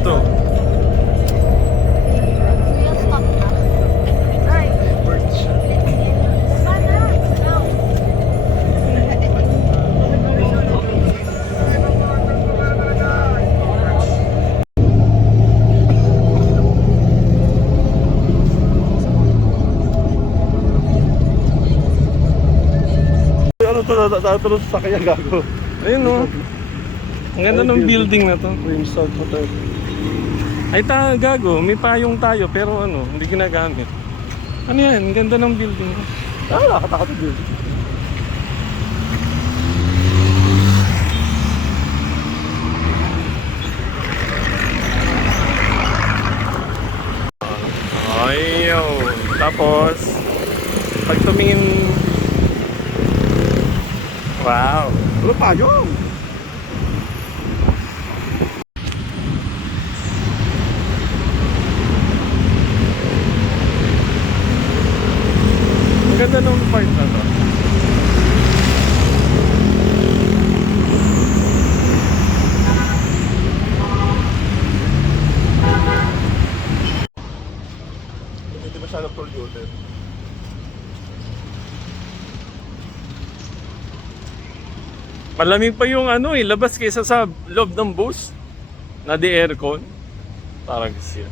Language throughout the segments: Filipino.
to. Kuya, stop na. Ay. Ano to, natutulog sa kanya gago. Ayun no. Ang ganda ng building na to. Resort Hotel. Ay gago, may payong tayo pero ano, hindi ginagamit. Ano yan? Ang ganda ng building. Nakatakot yung building. Ayaw. Tapos, pag tumingin... Wow. Ano pa yun? Ang ganda ng part na to. Hindi masyadong polluted. Malamig pa yung ano labas kaysa sa loob ng bus. Na di aircon. Parang siya.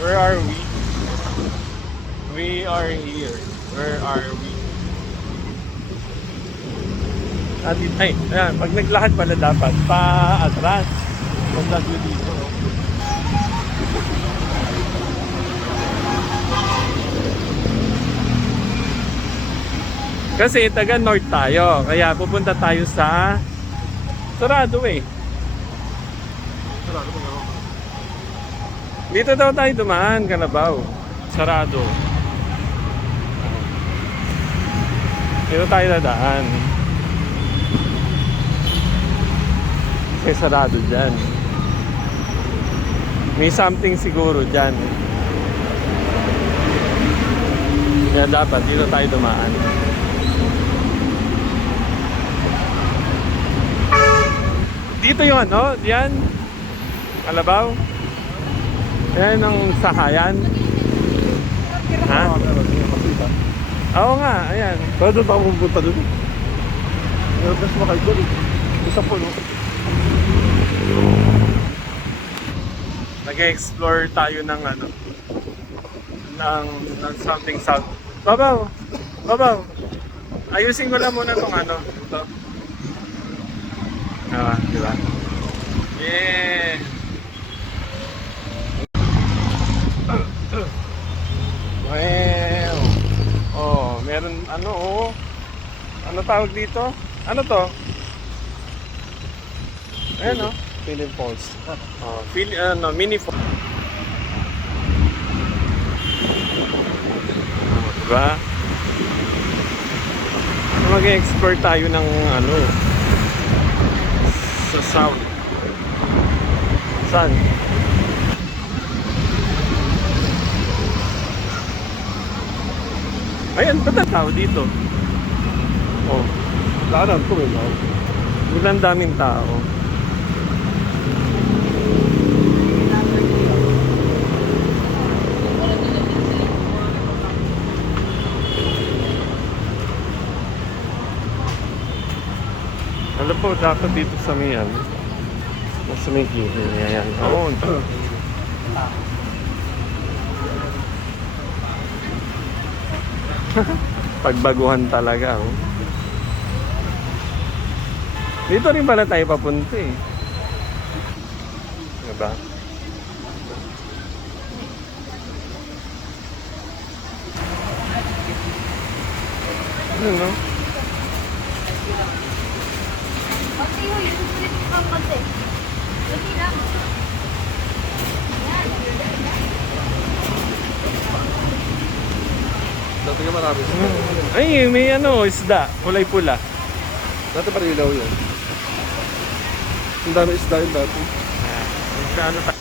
Where are we? We are here. Where are we? Ay, ayan, pag naglakad pala dapat pa-atras. Punta dito. Kasi taga north tayo, kaya pupunta tayo sa sarado eh. Sarado mo nga. Dito daw tayo dumaan, Kalabaw. Sarado. Dito tayo dadaan. Kasi sarado dyan. May something siguro dyan. Kaya dapat dito tayo dumaan. Dito yung ano, yan. Kalabaw. Yan ang sahayan. Ha? Oo nga, ayan. Pero doon pa pupunta doon. Meron kasi makay doon. Isa po, no? Nag-explore tayo ng ano, ng something south. Babaw! Babaw! Ayusin ko lang muna itong ano, ito. Di ba? Yeah! Wow! Oh, meron ano oh. Ano tawag dito? Ano to? Ayan oh. Philip Falls. Oh, mini falls. Diba? Mag-explore tayo ng ano sa south. Saan? Ayan, ba't ang tao dito? Oh, Laran ko eh, no? ilang daming tao. Alam po, dapat dito sa may ano, sa may gilid. Ayan. Oo. Pagbaguhan talaga. Oh. Dito rin pala tayo papunta eh. Diba? Ano no? Pati ho, yung sulit ko pati. Hindi lang. Yan. Dati ka marami. Ay, may ano, isda. Kulay pula. Dati pa rin ilaw yun. Ang dami isda yun dati. Ano pa?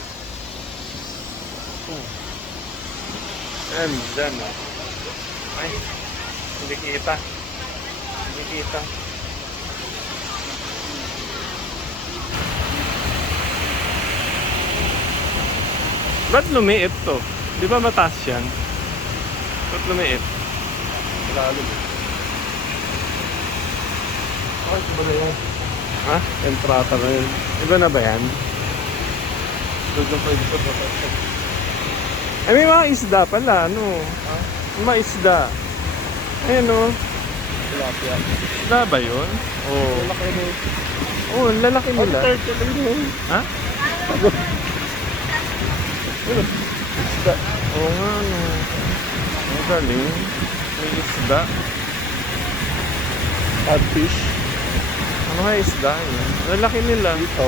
Ayan, dyan. Oh. Ay, hindi kita. Hindi kita. Ba't lumiit to? Di ba mataas yan? Ba't lumiit? Malalim. Ay, iba na yan. Ha? Entrata na yun. Iba na ba yan? Doon na pwede sa batas. Ay, may mga isda pala, ano? May mga isda. Ayan o. Tilapia. Isda ba yun? Oo. Malaki na yun. Oo, ang lalaki nila. Turtle yun. Ha? Isda. Oo nga, ano. Ang galing. May isda. Catfish. Ano nga isda yun? Lalaki nila. Dito.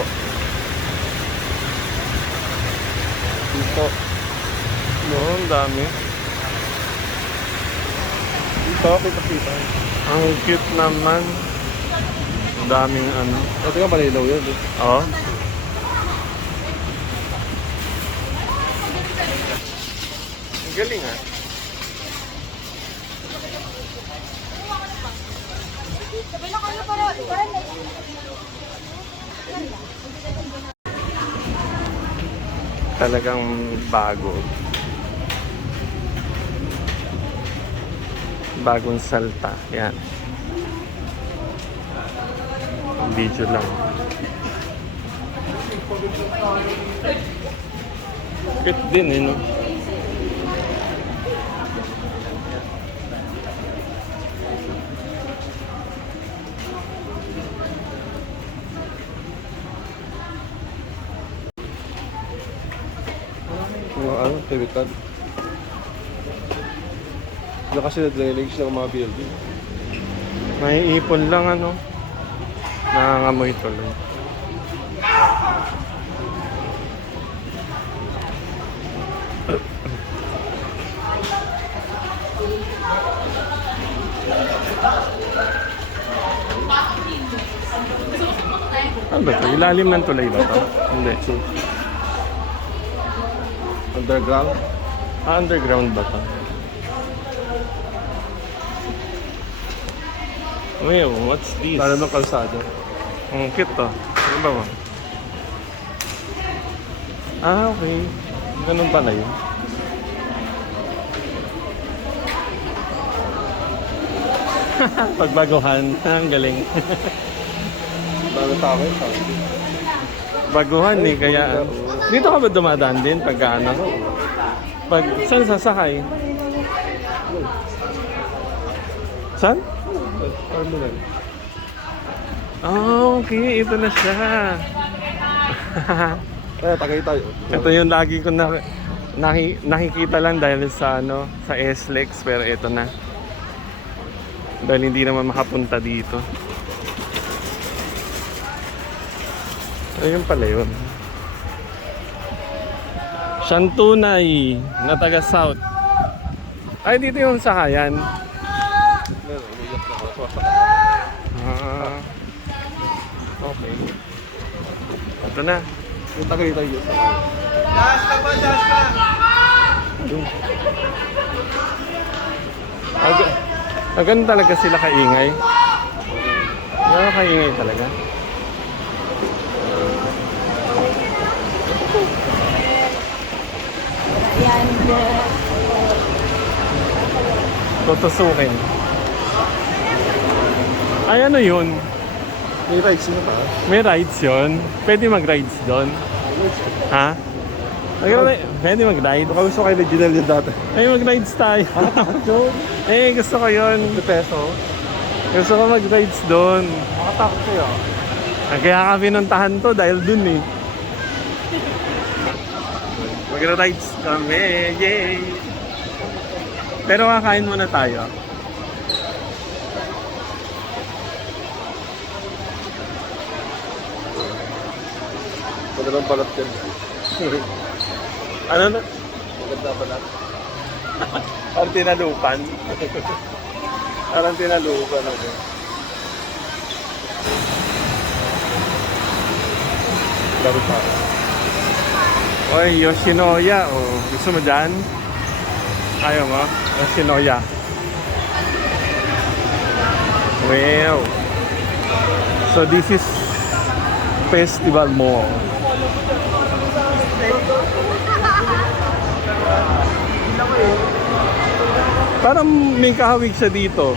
Dito. Oo, ang dami. Dito, kita-kita. Ang cute naman. Ang daming ano. Ito nga malilaw yun. Eh. Oo. Ang galing ah. Sabi na kayo para Talagang bago. Bagong salta. Yan. Video lang. Cute din eh, no? Yung ano, tiritan. Diyan kasi na-drainage ng mga building. May ipon lang ano. Nangangamoy tuloy. Ano ba ito? Ilalim ng tulay ba ito? Hindi. Underground. Ah, underground ba ito? Well, what's this? Lalo ng kalsada. Ang cute to. Ano ba ba? Ah, okay. Ganun pala yun. Pagbaguhan. Ang galing. Lalo tao yun. Baguhan eh, kaya... Dito ka ba dumadaan din pagka ano? Pag... Saan sasakay? Saan? Terminal. Oh, okay. Ito na siya. Kaya tagay tayo. Ito yung lagi ko nakikita lang dahil sa ano, sa SLEX, pero ito na. Dahil hindi naman makapunta dito. Ayun pala yun. Siyang tunay na taga South. Ay, dito yung sakayan. Meron, umiyak na ako. Ah, okay. Ito na. Yung tagay tayo dito. Ganun talaga sila kaingay. Ganun kaingay talaga. Ayan. Tutusukin. Ay, ano yun? May rides nyo ba? May rides yun? Pwede mag-rides doon? Ha? Pwede mag-rides? Baka gusto kayo original yun dati. Ay, mag-rides tayo. Eh, gusto ko yun. 2 peso. Gusto ko mag-rides doon. Makatakot kayo. Kaya kami nuntahan to dahil dun eh. Mag-rides kami. Yay! Pero kakain muna tayo. Magandang balat yan. Ano na? Magandang balat. Parang tinalupan. Parang tinalupan ako. Laro pa. Oy, Yoshinoya. Oh, gusto mo dyan? Ayaw mo? Yoshinoya. Wow. So this is Festival Mall. Parang may kahawig siya dito.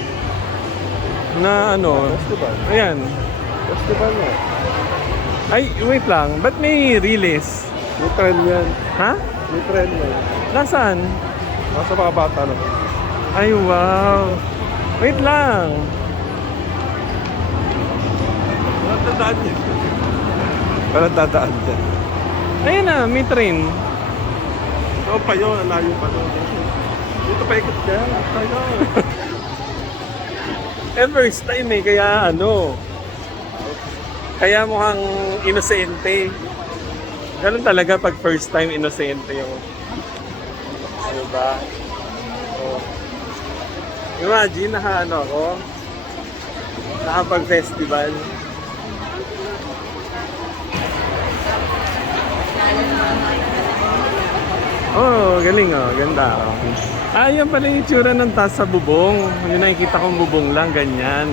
Na ano, Festival. ayan. Festival nga. Ay, wait lang. Ba't may release? May trend yan. Ha? May trend yan. Nasaan? Nasa mga bata na. Ay, wow. Wait lang. Walang dadaan yan. Walang dadaan yan. Ayun na, may train. Oo pa yun, ang layo pa doon. Dito pa ikot ka. Tayo. First time eh, kaya ano. Kaya mukhang inosente. Ganun talaga pag first time inosente yung... Ano ba? Oh. Imagine, naka-ano ako. Nakapag-festival. Oh, galing oh. Ganda oh. Ah, yan pala yung itsura ng taas sa bubong. Yung nakikita kong bubong lang, ganyan.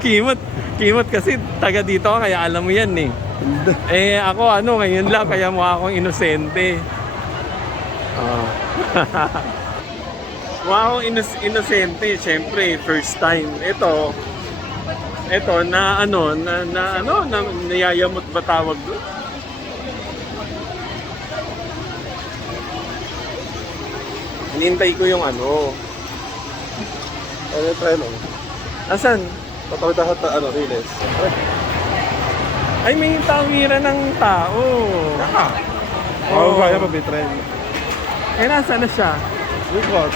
Kimot. Kimot kasi taga dito ako, kaya alam mo yan eh. Eh ako ano, ngayon lang, kaya mukha akong inosente. Oh. Mukha akong inosente, syempre, first time. Ito na ano, na nayayamot ba tawag doon? Hinintay ko yung ano. Ano yung trend? Asan? Patawid ako sa ano, release. Ay, may tawiran ng tao. Oo, kaya pa may trend. Eh, nasa na siya? Likod.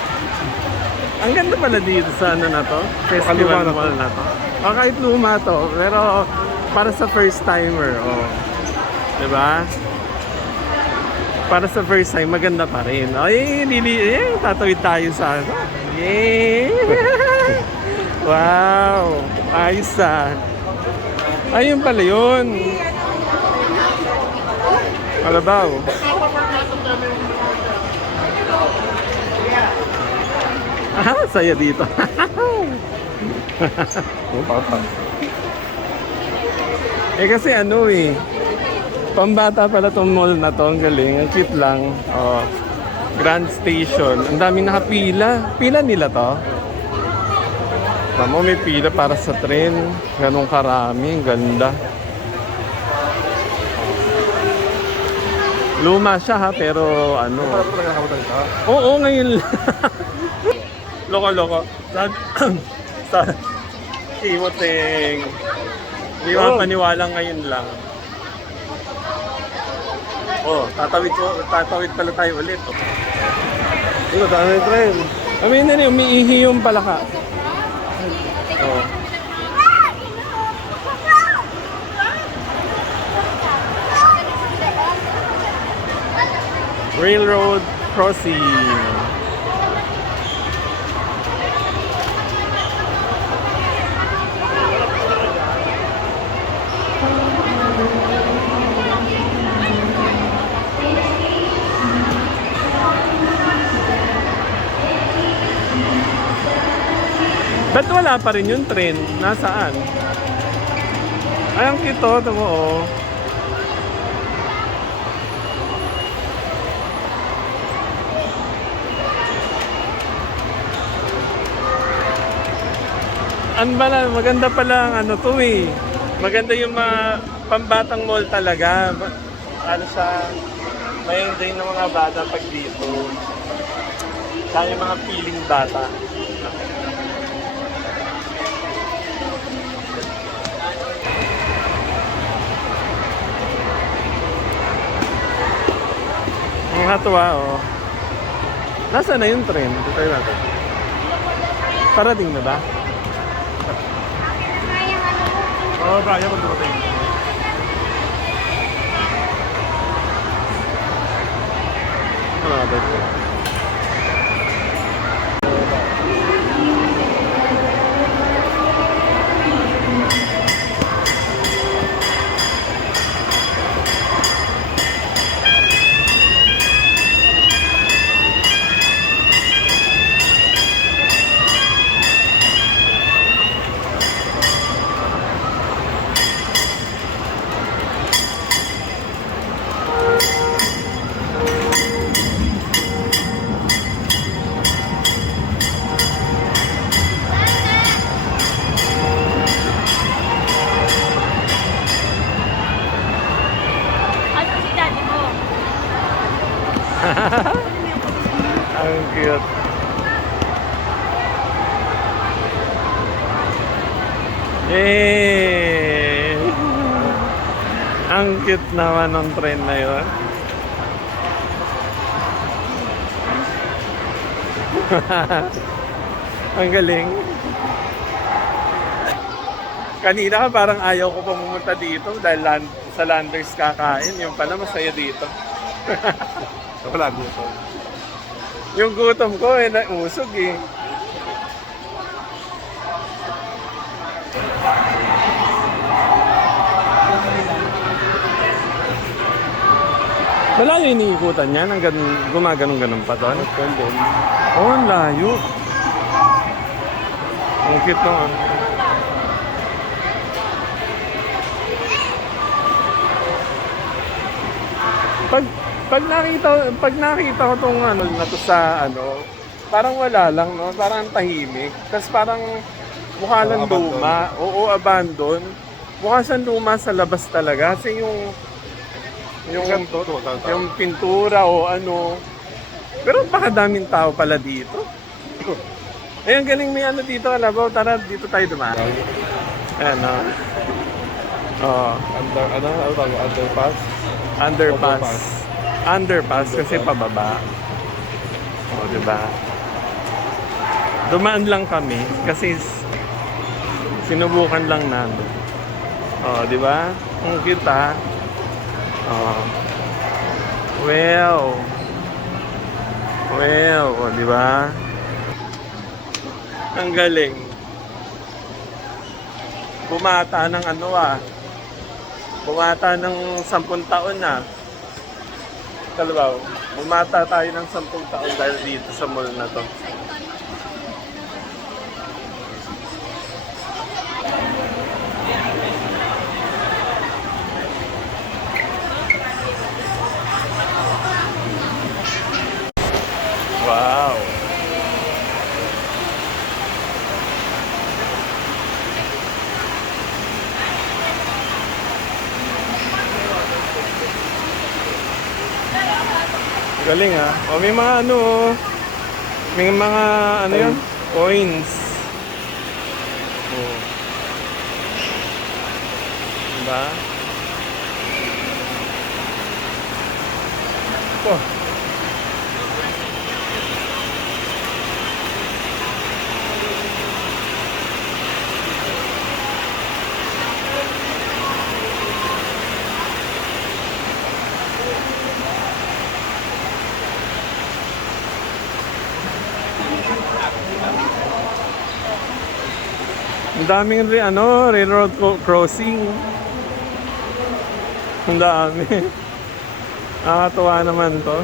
Ang ganda pala dito sa ano na to? Festival Pakaluma na to. mall na to. O, kahit luma to. Pero para sa first timer. Oh. Diba? Para sa first time, maganda pa rin. Ay, tatawid tayo sa ano. Yay! Wow! Ayos ah. Ayun pala yun. Kalabaw. Ah, saya dito. Oo, papa. Eh kasi ano eh, pambata pala tong mall na to, ang galing, ang cute lang. Oh. Grand Station, ang daming nakapila. Pila nila to? Tama, may pila para sa tren. Ganong karami, ang ganda. Luma siya ha, pero ano. Para pa nagkakamatang ka. Oo, ngayon lang. Loko-loko. Sa Kimoteng. Hindi mapaniwala ngayon lang. Oh, tatawid pala tayo ulit. Oh. Dito, daan na yung trend. Amin na rin, umiihi yung palaka. Oh. Railroad crossing. Ba't wala pa rin yung train? Nasaan? Ay, ang cute oh. Ito mo oh. Maganda pala ang ano to eh. Maganda yung mga pambatang mall talaga. Ano siya, may enjoy ng mga bata pag dito. Saan yung mga feeling bata. Ang hatuwa oh. Nasaan na yung train? Ito tayo natin. Parating na ba? Oo, kaya pag dumating. Ano ba ito? Eh, ang cute naman ng train na yun. Ang galing. Kanina ka parang ayaw ko pumunta dito dahil sa Landers kakain. Yung pala masaya dito. Wala gusto. Yung gutom ko nausog eh. Malayo yung iniikutan niya, gumaganong-ganon pa doon. Oh, ang layo. Ang cute naman. Pag nakita ko tong ano na to sa ano, parang wala lang, no? Parang tahimik. Tapos parang mukha lang luma. Oo, abandon. Mukha siyang luma sa labas talaga. Kasi yung pintura o ano. Pero baka daming tao pala dito. Eh, ang galing may ano dito, Alabaw. Tara, dito tayo dumaan. Ayan, no? Oh. Underpass? Underpass kasi pababa. O, diba? Dumaan lang kami kasi sinubukan lang namin. O, diba? Ang cute, ha? O. Well, o, diba? Ang galing. Bumata ng ano, bumata ng 10 taon na. Kalabaw, bumata tayo ng 10 taon dahil dito sa mall na to. Wow! Galing ah. O may mga ano, may mga ano yun? Coins. Oh. Diba? Oh. Ang daming railroad crossing. Ang dami. Nakakatuwa naman to.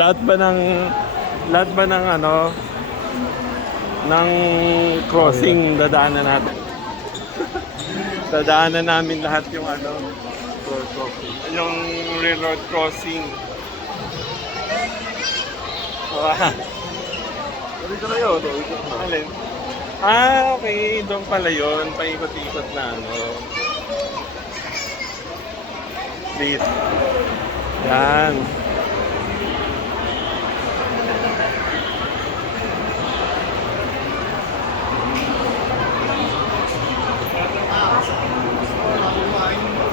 lahat ba ng ano ng crossing dadaanan natin. Dadaanan namin lahat yung ano yung railroad crossing. Dito na yun. Alin? Ah, okay. Doon pala yun. Paikot-ikot na ano. Dito. Yan.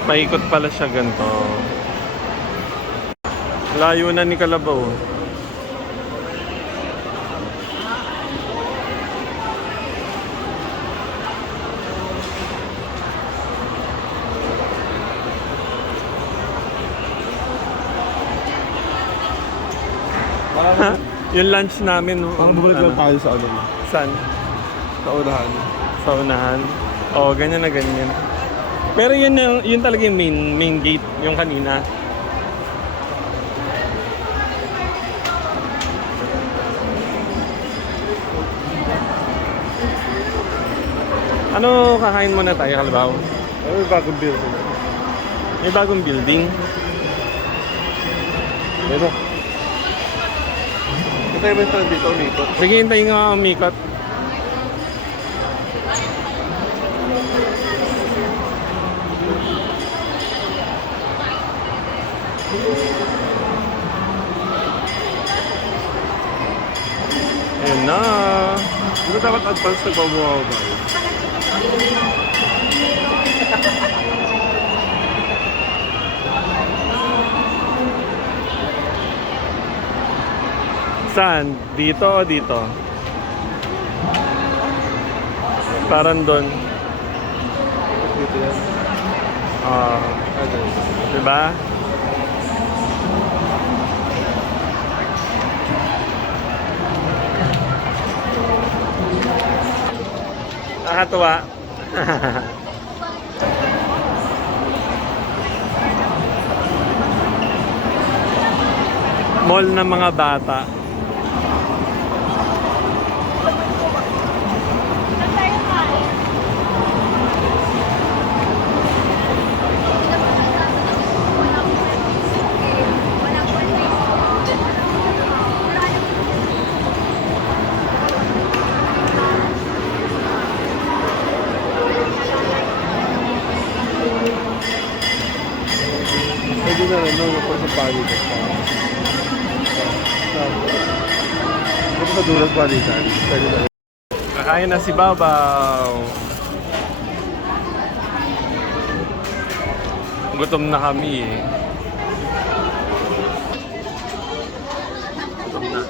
Paikot pala siya ganito. Layo na ni Kalabaw. Yung lunch namin. Ang bumalik lang tayo sa ano mo. Saan? Sa unahan. Sa unahan. Oo, ganyan na ganyan. Pero yun talaga yung main gate, yung kanina. Ano kakain muna tayo, Kalabaw? Ano yung bagong building? May bagong building. Ano? Ito yung restaurant dito, umikot. Sige, hintayin nga umikot. Ayun na. Dito dapat advance na babawa ba? Saan? Dito o dito? Parang doon. Dito yan. Ah, Ano? diba? Nakakatuwa. Mall ng mga bata. Saan tayo kain? Pwede na rin, no? Por sa palitan. Ito sa dulang palitan. Pwede na rin. Kakain na si Babaw. Gutom na kami eh. Gutom na.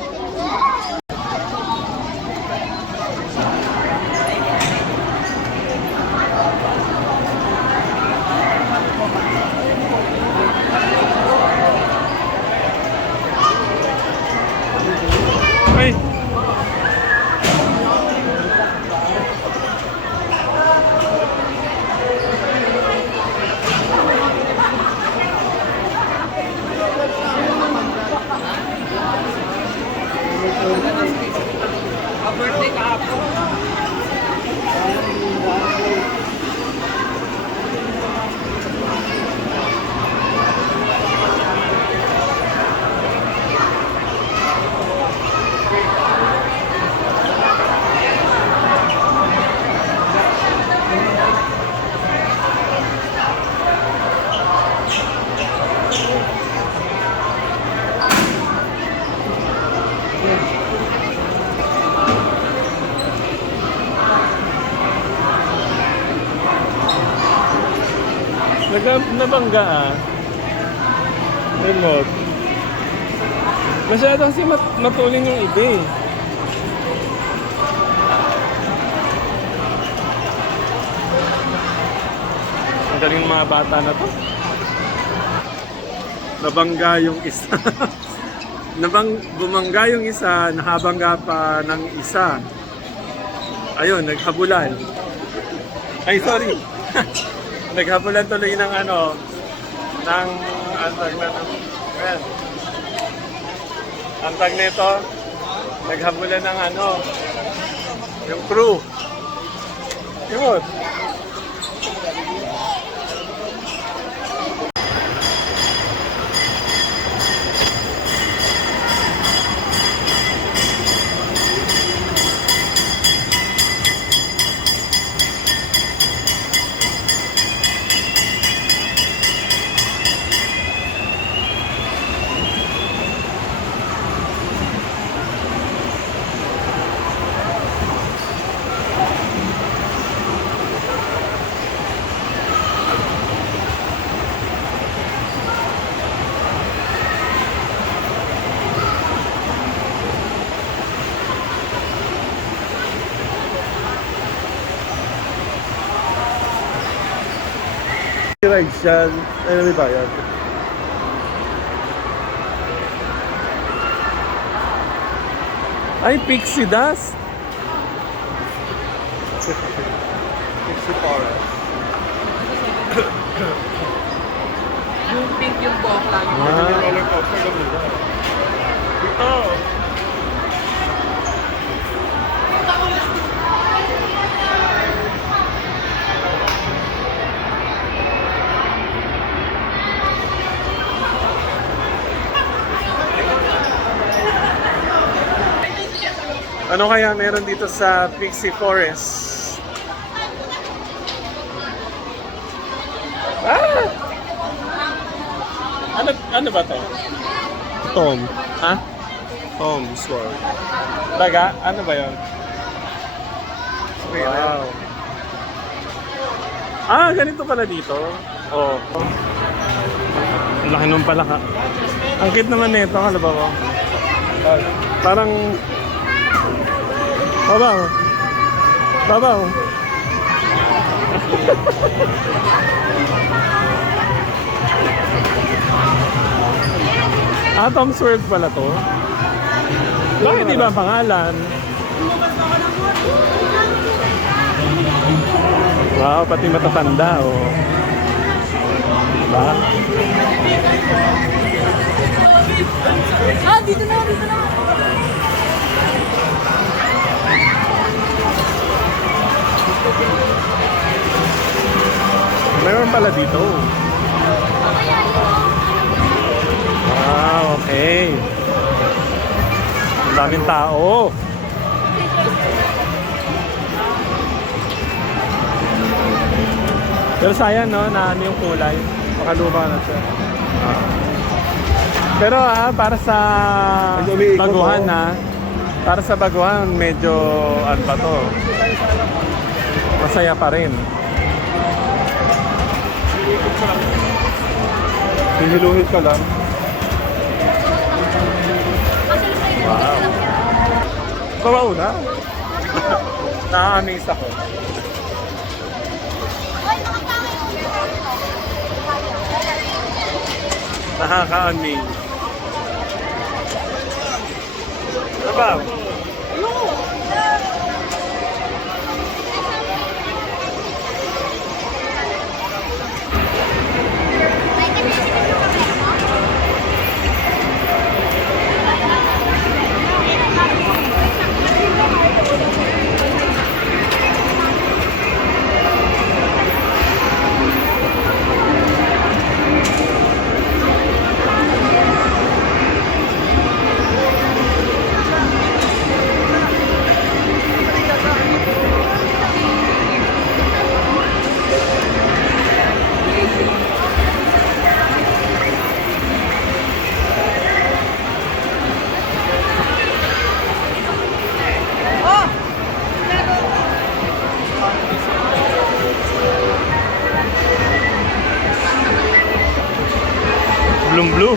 Ay! Nabangga ah. Remote. Masyado kasi matulin yung iba eh. Ang galing ng mga bata na to. Nabangga yung isa. Bumangga yung isa, nahabangga pa ng isa. Ayun, naghabulan. Ay, sorry. Naghabulan tuloy ng ano, ng antag na ng, ayan. Antag nito, naghabulan ng ano, yung crew. Yun. Rides yan. Ano may bayad? Ay, pixie dust. Pixie Forest. Yung pink yung buhok lang. Yung roller coaster ganun ba? Dito! Ano kaya meron dito sa Pixie Forest? Ah! Ano ba to? Tom. Ha? Tom's World. Daga? Ano ba yon? Wow. Ah, ganito pala dito. Oh. Ang laki nung palaka. Ang cute naman nito, alam ba ko? Parang... Babaw. Babaw. Tom's World pala to. Bakit iba ang pangalan? Wow, pati matatanda, oh. Diba? Dito na, dito na. Meron pala dito. Wow, okay. Ang daming tao. Pero sayang, no, na ano yung kulay. Makaluma na siya. Pero para sa Medyo umiikot, baguhan, oh. para sa baguhan, medyo ano ba to? Masaya pa rin. Hiniluhit ka lang. Wow. Babaw na. Na-amaze ako. Nakaka-amaze. Babaw. Blue.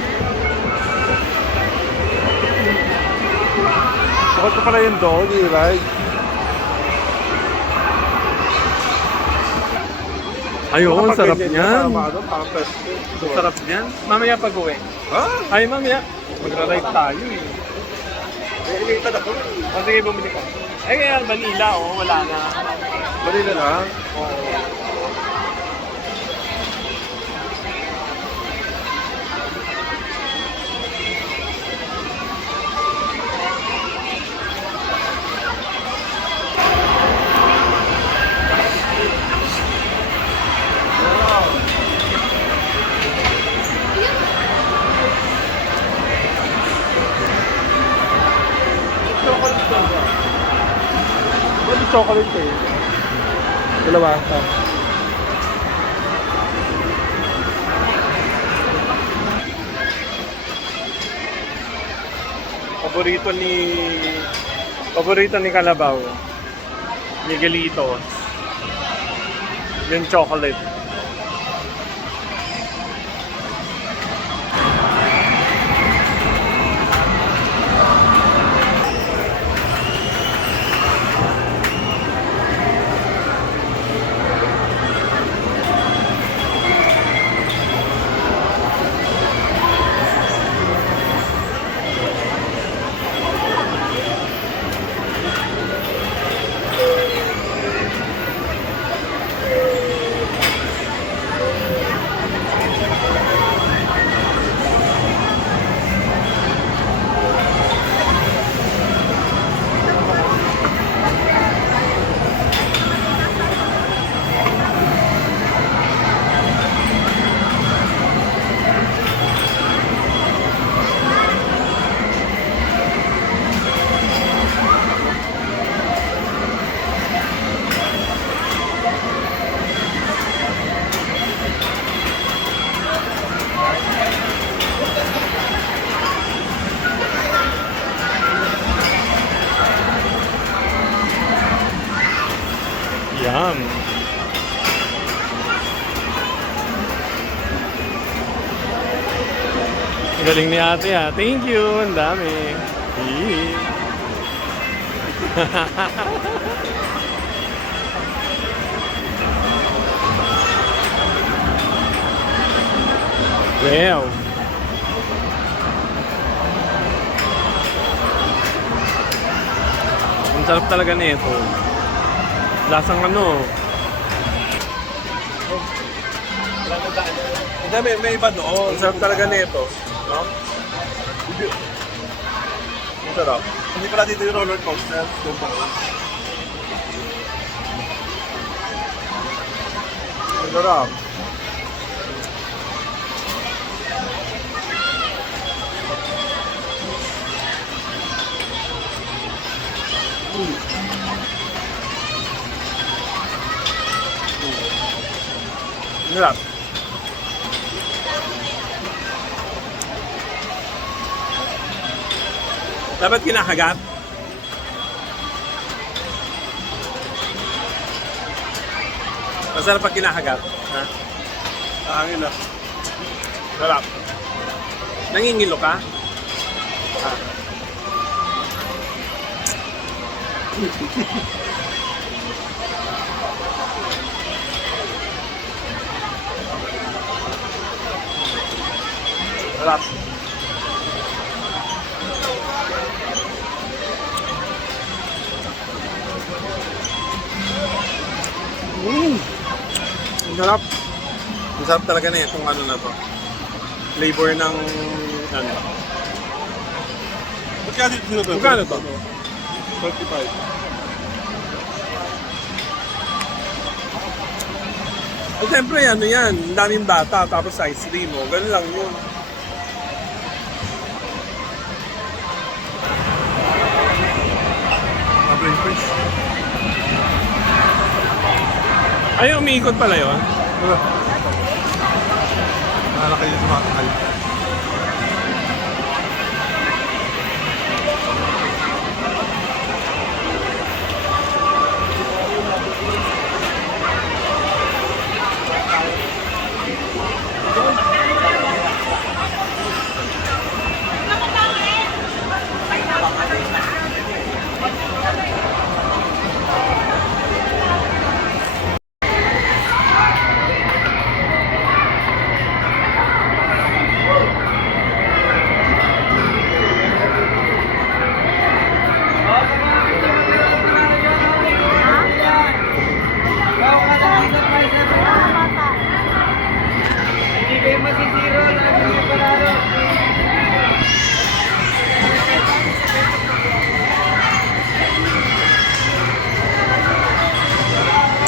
Bakit pa pala yung doggy, right? Ayun, Kapag sarap ganyan niyan. tama, ano, pampers. Sarap niyan. Mamaya pag-uwi. Ha? Ay, mamaya. Magra-ride tayo eh. Naiinitan ako. O sige, bumili ka. Eh, kaya vanilla, oh, wala na. Bali na lang. Ano chocolate eh? Dalawa. Paborito ni Kalabaw. Miguelitos. Yung chocolate. Galing ni ate ha. Thank you. Ang dami. Eee. Wow. Ang sarap talaga nito. Lasang ano. Hindi, may iba doon. Ang sarap talaga nito. No? Ang sarap. Hindi pala dito yung roller coaster. Doon pa. Ang sarap. Ang sarap. Dapat kinakagat. Masarap pag kinakagat. Ha? Hangin na. Sarap. Nangingilo ka? Ha? Sarap. Ang sarap. Ang sarap talaga na itong ano na to. Flavor ng ano. Ba't kaya dito sila to? Magkano to? 35. O siyempre ano yan, ang daming bata tapos ice cream mo. Ganun lang yun. Abring fish. Ay, umiikot pala yun. Wala. Naalala kayo sa mga takal.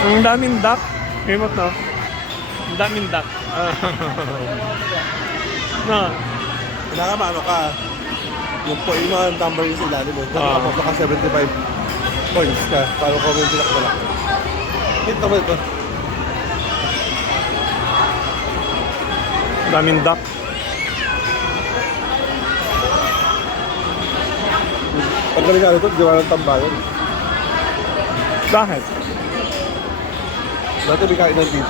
Ang daming duck. Kimot no? Ang daming duck. No. Kailangan maano ka. Yung mga number yung sa ilalim mo. Ah. Tapos naka 75 points ka. Para ko may bilak wala. Ito mo ito. Ang daming duck. Pag galing ito, gawa ng tambayan. Bakit? Dati may kain ng beef.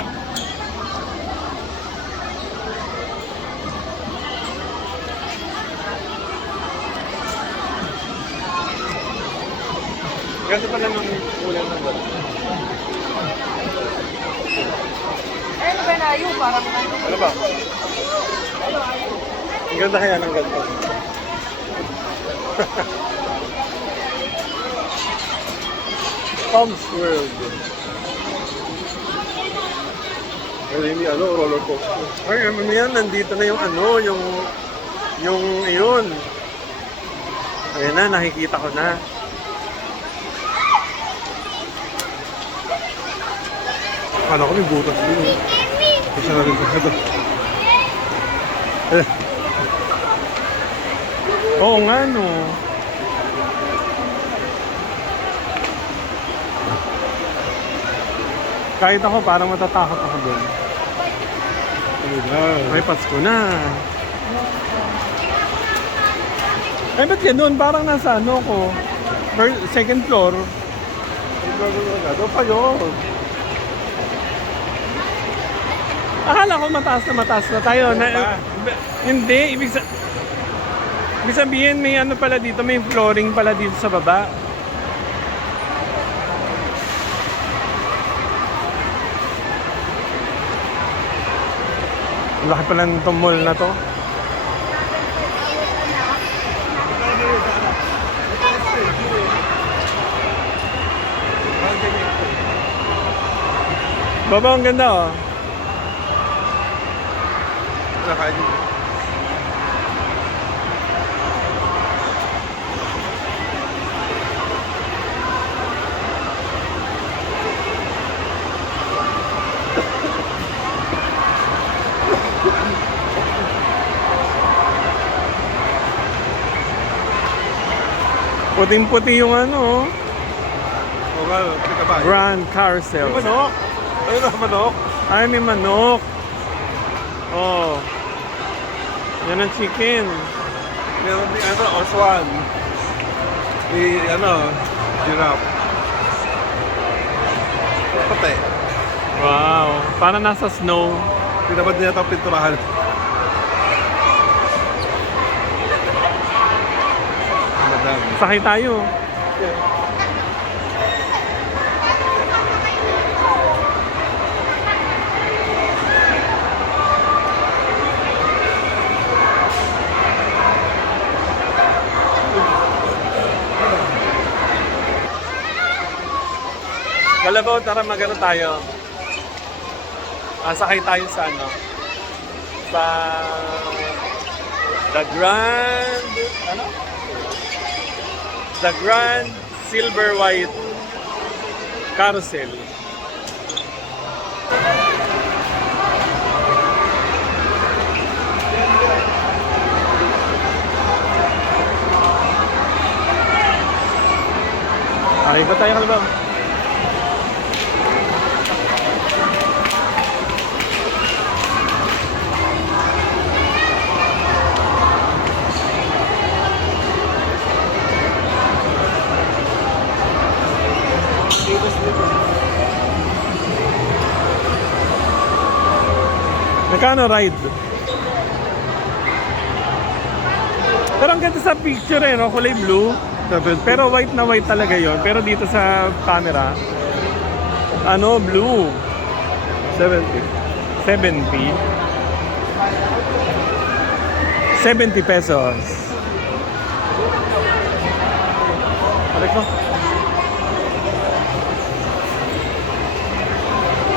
Ganito pala ng ulam ng gano'n. Eh, ano ba na yun? Parang ano? Ano ba? Ang ganda kaya ng ganito. Tom's World. Kaya hindi ano, roller coaster. Ay, ano yan? Nandito na yung ano, yung yun. Ayan na, nakikita ko na. Akala ko may butas din eh. Isa na rin sa doon. Oo nga, no. Kahit ako, parang matatakot ako doon. May Pasko na. Ay, ba't ganun? Parang nasa ano ko. Second floor. Doon pa yun. Akala ko mataas na tayo. Pa. Hindi, Ibig sabihin, may ano pala dito, may flooring pala dito sa baba. Laki pala nitong mall na to. Baba, ang ganda oh. Nakain yun. Puting-puti yung ano oh. O nga, teka ba? Grand Carousel. May manok! Ayun na, manok! Ay, may manok. Oh. Yan ang chicken. Meron ni ano, Oswan. May ano, giraffe. Pati. Wow. Para nasa snow. Pinabad niya itong pinturahan. Madami. Sakay tayo. Kalabaw, tara magano tayo. Sakay tayo sa ano? Sa The Grand ano? The Grand Silver White Carousel. Iba tayo kalabaw. Magkano ride? Pero ang ganda sa picture eh, no? Kulay blue. Pero white na white talaga yon. Pero dito sa camera, ano, blue. 70. 70. 70 pesos. Balik mo.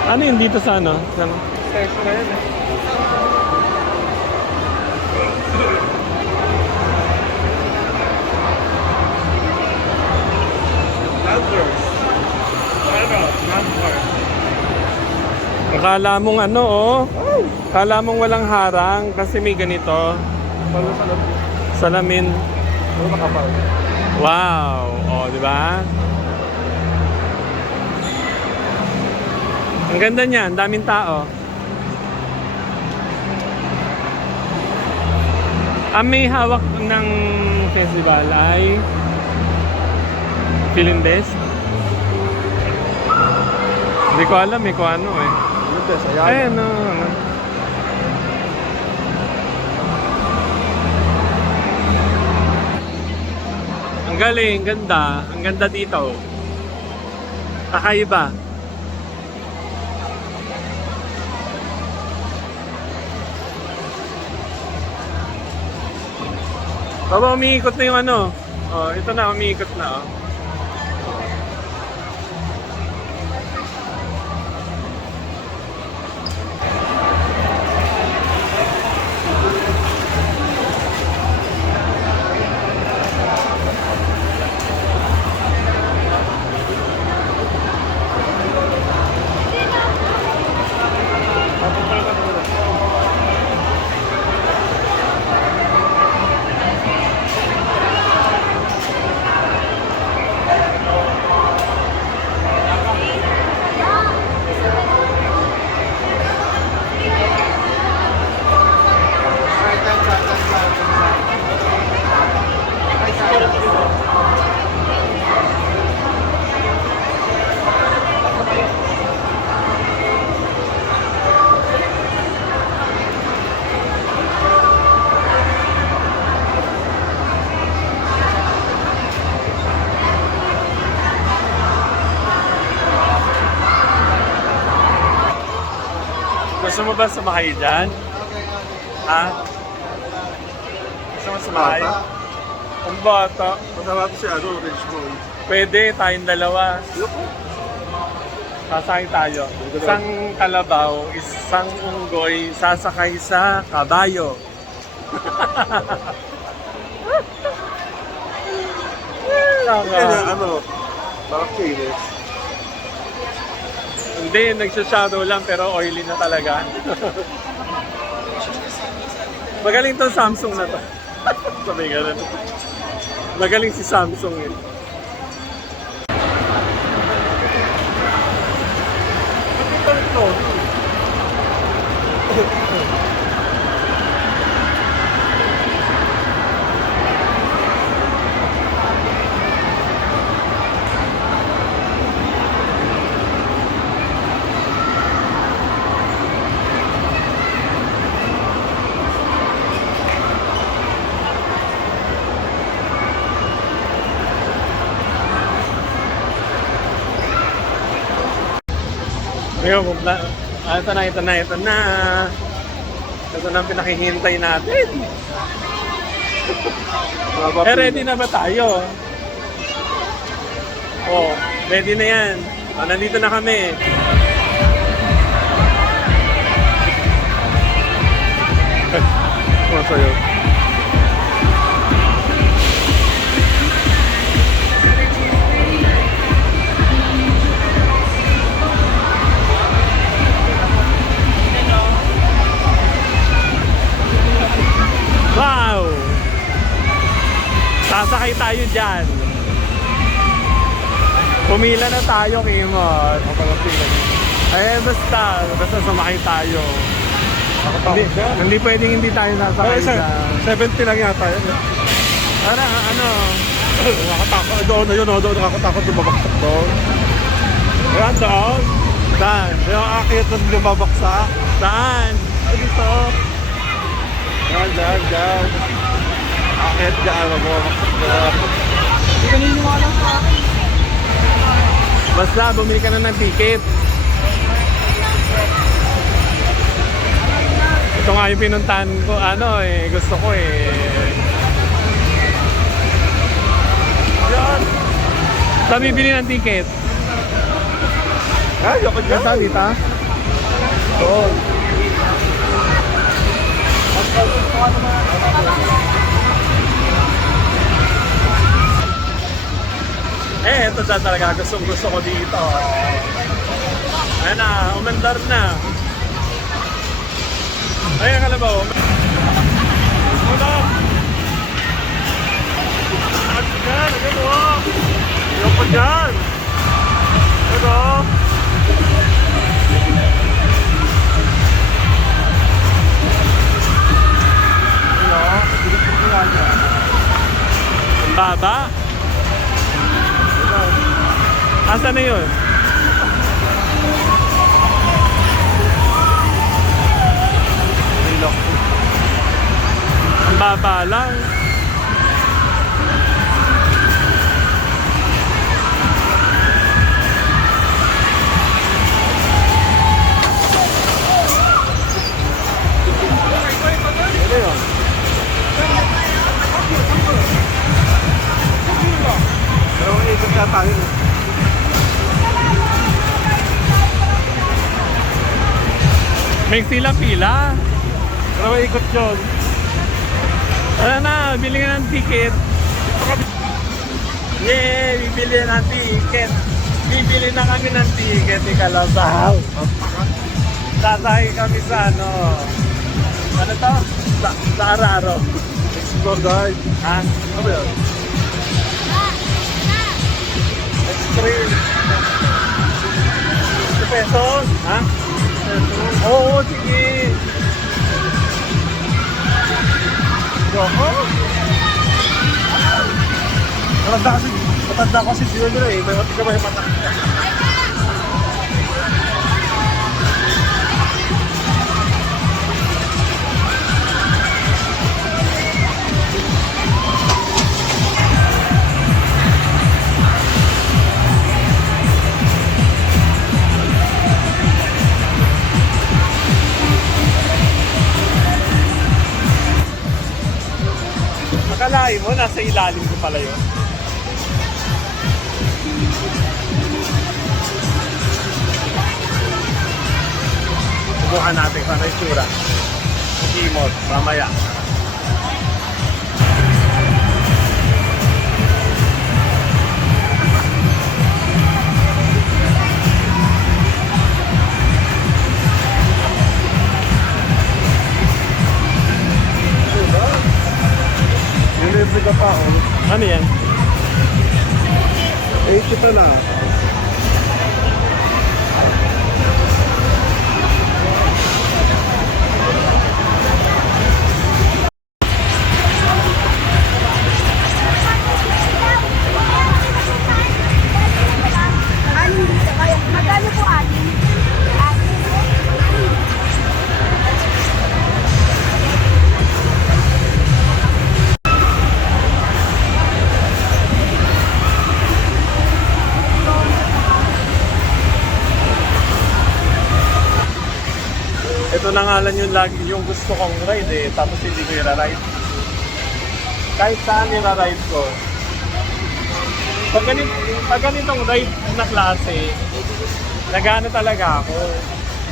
Ano yun dito sa ano? Sa ano? Stairs na yun eh. Landers. Ano? Landers. Akala mong ano oh. Akala mong walang harang kasi may ganito. Palo sa loob. Salamin. Ano makapal? Wow. Oh, di ba? Ang ganda niya, ang daming tao. Ang may hawak ng festival ay Philindes. Hindi ko alam eh kung ano eh. Yun din, sa Ay, yayan. ano. Ang galing, ganda. Ang ganda dito. Kakaiba. Baba, umiikot na yung ano. Oh, ito na, umiikot na oh. Gusto mo ba sumakay dyan? Ha? Gusto mo sumakay? Bata? Ang bata. Masama ito si Richmond. Pwede, tayong dalawa. Yuko. Sasakay tayo. Isang kalabaw, isang unggoy, sasakay sa kabayo. Kaya parang kinis. Hindi, nagsashadow lang pero oily na talaga. Magaling tong Samsung na to. Sabi nga rin. Magaling si Samsung eh. Ngayon, ito na. Ito na ang pinakihintay natin. Ready na ba tayo? Oh, ready na yan. Nandito na kami. Masaya. Wow! Sasakay tayo dyan. Pumila na tayo, Kimot. Basta sumakay tayo. Hindi pwedeng hindi tayo nasakay dyan. 70 lang yata yun. Ano? Nakakatakot. Doon nakakatakot lumabaksak doon. Ayan doon? Saan? Yung akit na lumabaksak. Saan? Dito. Diyan. Akit dyan, lumabaksak doon. Hindi ka niniwala sa akin. Basta, bumili ka na ng ticket. Ito nga yung pinuntahan ko, gusto ko eh. Yan. Saan bibili ng ticket? Ay, ako dyan. Saan dito? Doon. Ito na talaga. Gusto ko dito. Ayan na, umandar na. Ayan ka na ba? Wala. Yung pa dyan. Ano? Baba? Asa na yun? Ang baba lang. Ano yun? Pero ikot na tayo. May pila. Pero ikot yun. Ano na, bili ka ng ticket. Yeah, bibili ng ticket. Bibili na kami ng ticket ni Kalabaw. Sasakay kami sa ano to? Sa Araro. Explore guide. Ha? Ano ba yun? Extreme. 50 pesos? Ha? Oo, sige. Ako? Matanda kasi sila nila eh. May kamay mata. Akalain mo, nasa ilalim ko pala yun. Subukan natin kung ano yung tsura. Kimot, mamaya. Delivery ka pa, oh. Ano yan? 80 pa lang. Anim dito kayo. Magkano po anim? Ito na nga lang yung, lagi, yung gusto kong ride eh, tapos hindi ko i-ride. Kahit saan i-ride ko. Pag ganitong ride na klase, nagano talaga ako.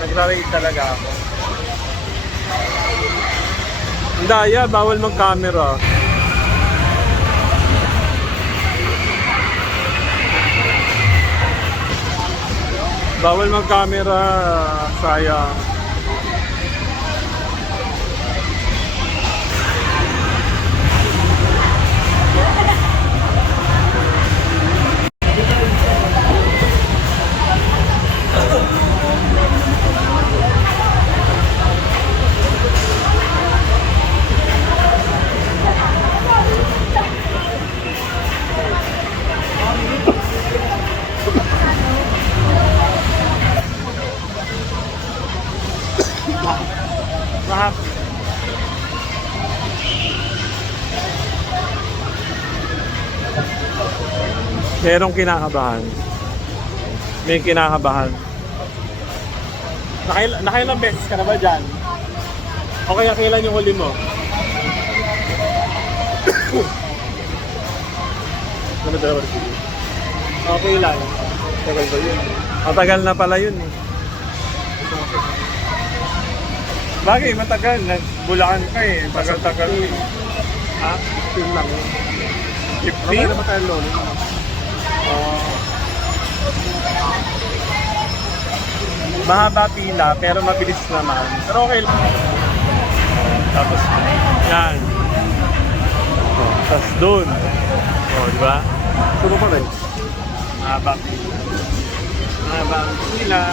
Nagra-ride talaga ako. Ang daya, bawal mag-camera. Bawal mag-camera, sayang. Mahap. Merong kinakabahan. May kinakabahan. Nakailang beses ka na ba dyan? O kaya kailan yung huli mo? Ano daw? Okay lang. Tagal ba yun? Matagal na pala yun eh. Bagay, matagal. Nagbulakan ka eh. Tagal-tagal eh. Ha? 15 lang yun. 15? Okay na ba tayo lolo? Mahaba pila pero mabilis naman. Pero okay lang. Tapos, yan. Tapos doon. Di ba? Suno pa rin. Mahaba pila. Mahaba pila.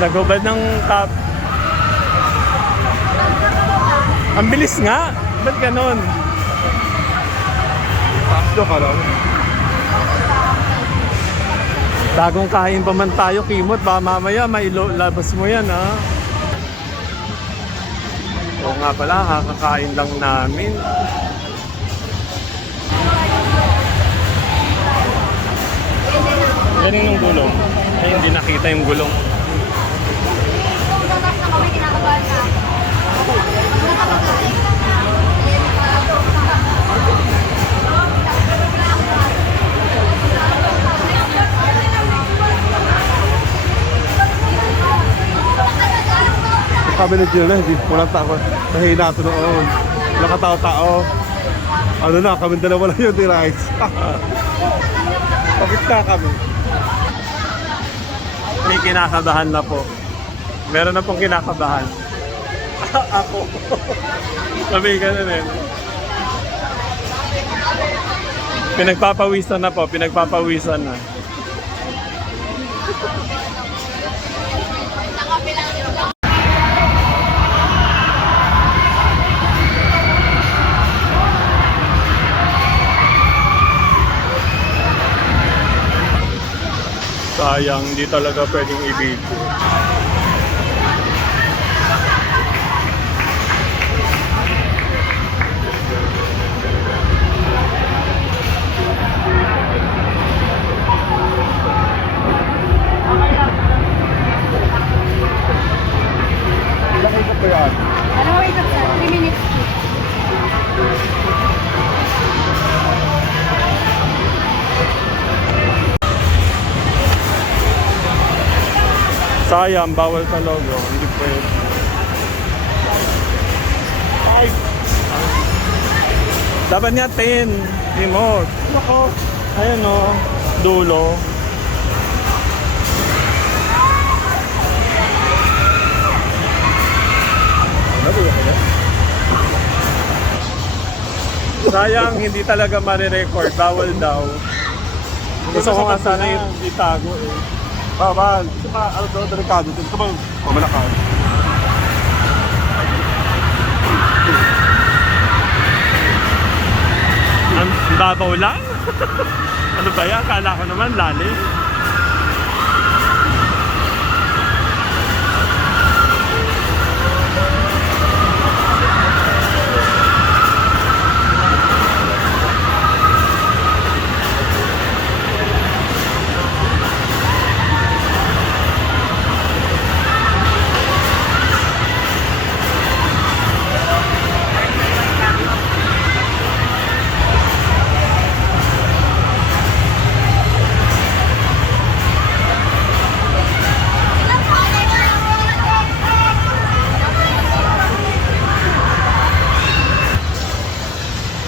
Nagubad ng top. Ang bilis nga. Ba't ganon? Takso ka lang. Bagong kain pa man tayo, Kimot. Baka mamaya mailabas mo yan, ha? Oo nga pala, kakakain lang namin. Galing ng gulong. Ay, hindi nakita yung gulong. Bukas na kami, kinakabahan na ako. Sabi ni Jill, hindi walang tao. Mahina ito noon. Walang katao-tao. Ano na, kami dalawa lang yun, Rice. Pagit na kami. May kinakabahan na po. Meron na pong kinakabahan. Ako. Sabi ganun eh. Pinagpapawisan na po, pinagpapawisan na. sayang, hindi talaga pwedeng i-video. Ilang ikot ba yan? Ano wait up sir? 3 minutes. Sayang, bawal sa logo. Hindi pwede. Ay! Dapat nga 10. Remote. Nako. Ayan o. Dulo. Sayang, hindi talaga marirecord. Bawal daw. Gusto ko nga sana itago eh. Bawal. Saka, ano daw, delikado. Ito ba, malakad? Ang babaw lang? Ano ba yan? Kala ko naman lalim.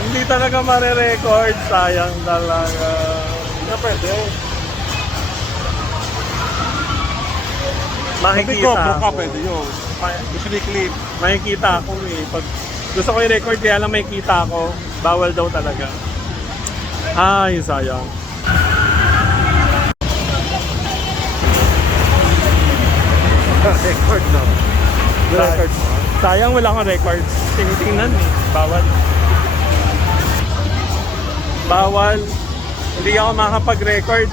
Hindi talaga marirecord. Sayang talaga. Hindi pwede. Pati Makikita GoPro ka, ako. pwede yun. Gusto ni clip. Makikita ako eh. Pag gusto ko i-record kaya lang makikita ako. Bawal daw talaga. Ay, sayang. Record no. Record mo. Sayang wala akong record. Tingnan eh. Bawal. Bawal. Hindi ako makakapag-record.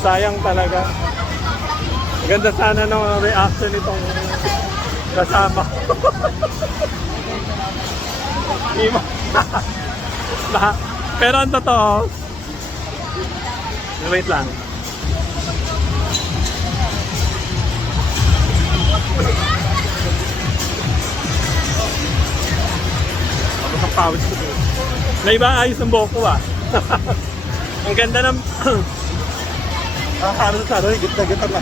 Sayang talaga. Ganda sana ng reaction nitong kasama ko. Pero ang totoo, wait lang. Pawis ko doon. Na iba ayos ang buhok ko ah. Ang ganda ng Ano sa ano, higit na gita na.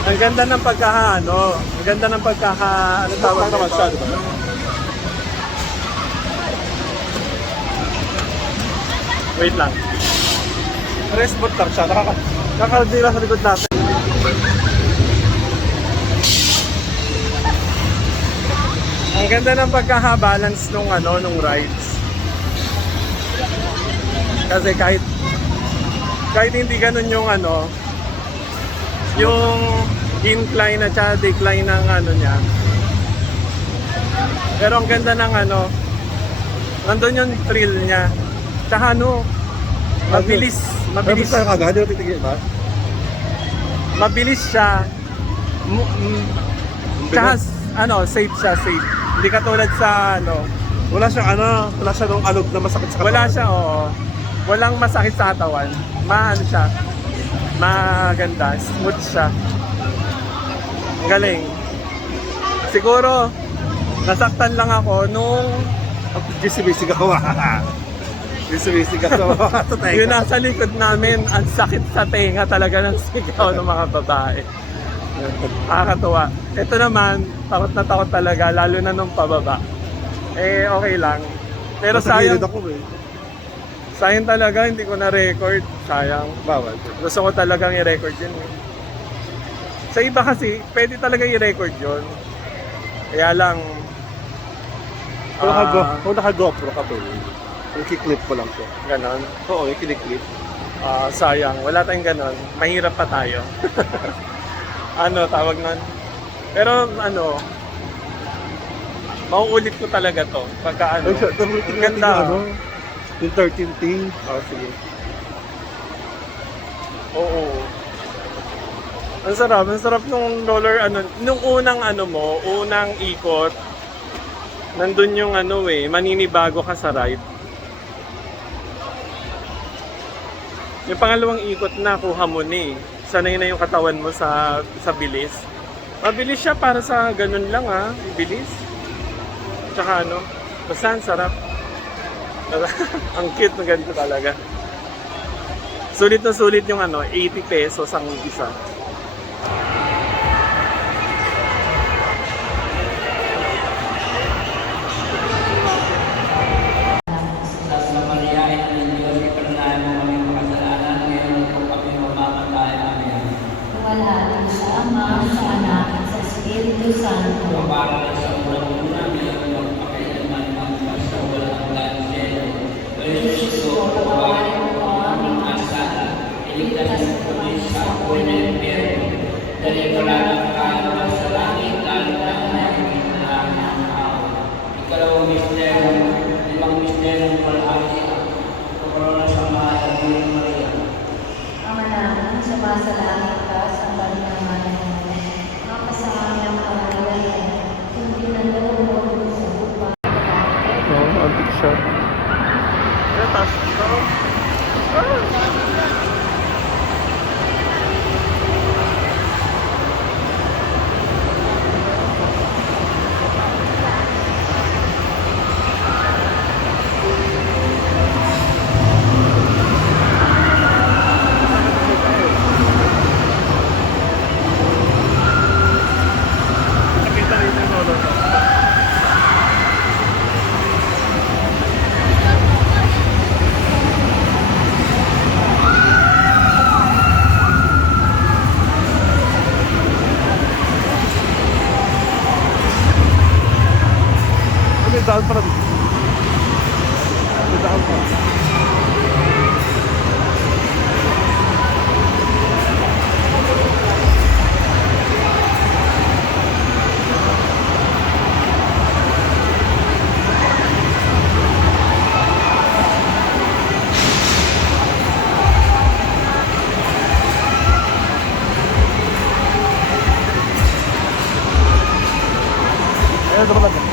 ang ganda ng pagkakaano. Ang ganda ng ano tawag naman nito? siya, di ba? Wait lang. Rest boot lang siya. Nakakadila sa likod natin. Ang ganda ng pagkaka-balance nung rides. Kasi kahit hindi ganun yung yung incline at saka decline ng niya. Pero ang ganda ng nandun yung thrill niya. Tsaka mabilis Mabilis tayo kagad, hindi mo titigil ba? mabilis siya. Tsaka safe siya, safe. Hindi katulad sa Wala siya nung alog na masakit sa katawan. wala siya, oo. Walang masakit sa katawan. Siya. Maganda, smooth siya. Ang galing. Siguro, nasaktan lang ako nung Gisibisig ako. Gisibisig ako. yung nasa likod namin, ang sakit sa tenga talaga ng sigaw ng mga babae. Nakakatuwa. Ito naman, takot na takot talaga, lalo na nung pababa. Okay lang. Pero sayang, sayang talaga, hindi ko na-record. Sayang. Bawal. Gusto ko talagang i-record yun. Sa iba kasi, pwede talaga i-record yun. Kaya lang, Kung naka-GoPro ka po, i-clip ko lang siya. ganon. Oo, i-clip. Sayang, wala tayong ganon. Mahirap pa tayo. Tawag nun. Pero mauulit ko talaga to. Pagka ang ganda. Yung 13T. Sige. Oo. Ang sarap nung roller ano, nung unang ano mo, unang ikot. Nandun yung ano maninibago ka sa ride. Yung pangalawang ikot na kuha mo ni. Sanay na yung katawan mo sa bilis. Mabilis siya para sa ganun lang bilis. Tsaka ano, basta ang sarap. Ang cute na ganito talaga. Sulit na sulit yung 80 pesos ang isa. Santa Maria, ina ng Diyos, ipanalangin mo kami makasalanan, ngayon po kami mamamatay. Amen. Wala sa Ama, sa Anak, sa Espiritu Santo. Kaparan sa buwan muna, ngayon magpakailanman magpas sa walang hanggan sila. Jesus po, kawalan mo aming Asala, iligtas mo kami sa apoy ng impyerno. Dahil wala ng kaalaman sa langit, lalo na nahigit na lang ng tao. Ikalawang misteryo, limang misteryo ng palhati, pagkaroon sa mahal ng Virgen Maria. Ama namin, sumasalangit ka sa banyaman mo. Mapasama ang pangalayan, kung ginalaw mo sa lupa. Antique siya. Kaya taas ito. Nakita rin yung roller coaster. May daan pa rin. May daan pa. Ayan, dapat lang.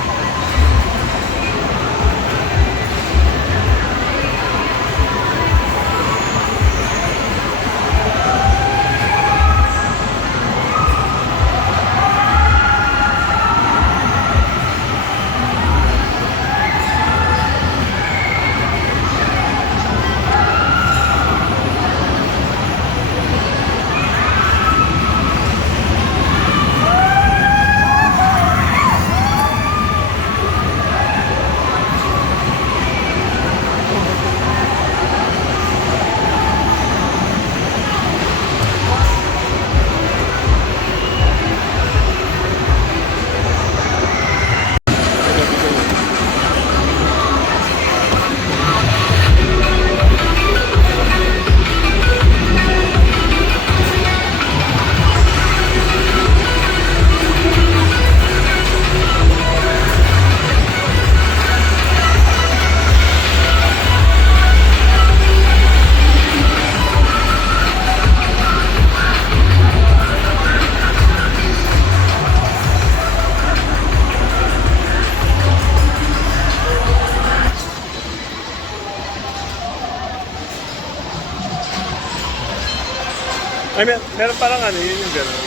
Ay, meron parang yun yung gano'n.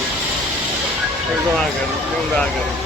Yung gumagano, yung gagano.